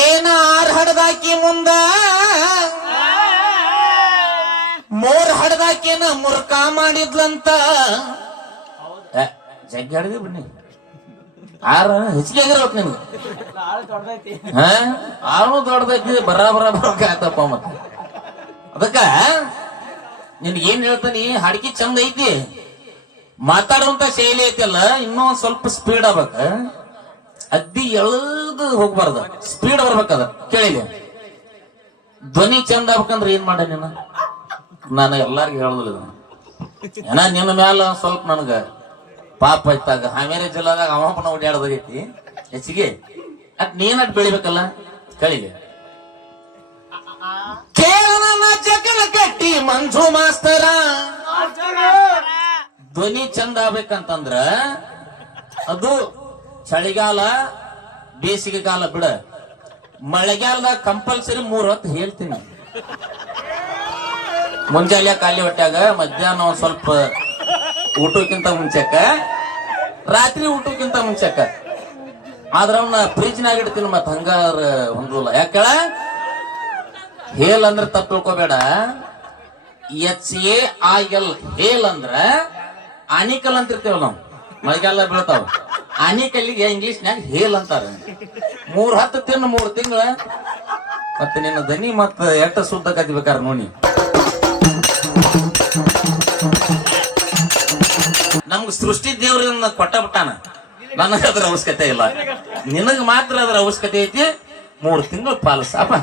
ಏನ ಆರ್ ಹಡದಾಕಿ ಮುಂದ ಮೋರ್ ಹಡದಾಕೇನ ಮುರ್ಕ ಮಾಡಿದ್ಲಂತ ಜಗ್ಗಿ ಹಡದಿ ಬನ್ನಿ ಆರ ಹೆಚ್ಚಿಗೆ ಆಗಿರ್ಬೇಕು ನಿನ್ಗೆ ಆರು ದೊಡ್ಡದೈತಿ ಬರಾಬರ ಆತಪ್ಪ ಮತ್ತ ಅದಕ್ಕ ನಿನ್ಗೆ ಏನ್ ಹೇಳ್ತಾನಿ ಹಾಡ್ಕಿ ಚಂದ ಐತಿ ಮಾತಾಡುವಂತ ಶೈಲಿ ಐತಿಲ್ಲ ಇನ್ನೂ ಸ್ವಲ್ಪ ಸ್ಪೀಡ್ ಆಗ್ಬೇಕ ಅದ್ದಿ ಎಳ್ದು ಹೋಗ್ಬಾರ್ದ ಸ್ಪೀಡ್ ಬರ್ಬೇಕದ ಕೇಳಿಲ್ಲ ಧ್ವನಿ ಚಂದ ಆಗ್ಬೇಕಂದ್ರ ಏನ್ ಮಾಡ ನೀನು ನಾನು ಎಲ್ಲಾರ್ಗು ಹೇಳುದಿಲ್ಲ ಏನ ನಿನ್ನ ಮ್ಯಾಲ ಸ್ವಲ್ಪ ನನ್ಗ ಪಾಪ ಐತಾಗ ಹಾವೇರಿ ಜಿಲ್ಲಾದಾಗ ಅವಪ್ಪನ ಓಡಾಡೋದೈತಿ ಹೆಚ್ಚಿಗೆ ಅದ್ ನೀನಟ್ ಬೆಳಿಬೇಕಲ್ಲ ಕೇಳಿಲ್ಲ ಕೇಳನ ಜಗನ ಕಟ್ಟಿ ಮಂಜು ಮಾಸ್ತರ ಧ್ವನಿ ಚಂದ ಆಗ್ಬೇಕಂತಂದ್ರ ಅದು ಚಳಿಗಾಲ ಬೇಸಿಗೆ ಕಾಲ ಬಿಡ ಮಳೆಗಾಲದಾಗ ಕಂಪಲ್ಸರಿ 3 ಹೊತ್ತು ಹೇಳ್ತೀನಿ ಮುಂಜಾನೆ ಖಾಲಿ ಹೊಟ್ಟಾಗ ಮಧ್ಯಾಹ್ನ ಒಂದ್ ಸ್ವಲ್ಪ ಊಟಕ್ಕಿಂತ ಮುಂಚೆಕ ರಾತ್ರಿ ಊಟಕ್ಕಿಂತ ಮುಂಚೆಕ ಆದ್ರ ಅವನ್ನ ಫ್ರಿಜ್ನಾಗ ಇಡ್ತೀನಿ ಮತ್ ಹಂಗಾರ ಹೊಂದಲ್ಲ ಯಾಕಳ ಹೇಲ್ ಅಂದ್ರೆ ತಪ್ಪು ತಿಳ್ಕೊಬೇಡ HAIL ಹೇಲ್ ಅಂದ್ರ ಆನಿಕಲ್ ಅಂತ ಇರ್ತೇವಲ್ಲ ನಾವು ಮಳೆಗಾಲ ಬೀಳ್ತಾವ ಆನಿಕಲ್ಲಿಗೆ ಇಂಗ್ಲಿಷ್ನ್ಯಾಗ ಹೇಲ್ ಅಂತಾರ 3 ಹೊತ್ತು ತಿನ್ನು 3 ತಿಂಗಳ ಮತ್ತೆ ನಿನ್ನ ದನಿ ಮತ್ತ ಎಟ್ಟ ಸುದ್ದ ಕದಿಬೇಕಾರ ನೋಡಿ ನಮ್ಗ ಸೃಷ್ಟಿ ದೇವ್ರನ್ನ ಕೊಟ್ಟ ಬಿಟ್ಟಾನ ನನಗ ಅದ್ರ ಅವಶ್ಯಕತೆ ಇಲ್ಲ ನಿನಗ ಮಾತ್ರ ಅದ್ರ ಅವಶ್ಯಕತೆ ಐತಿ 3 ತಿಂಗಳು ಪಾಲಿಸಪ್ಪ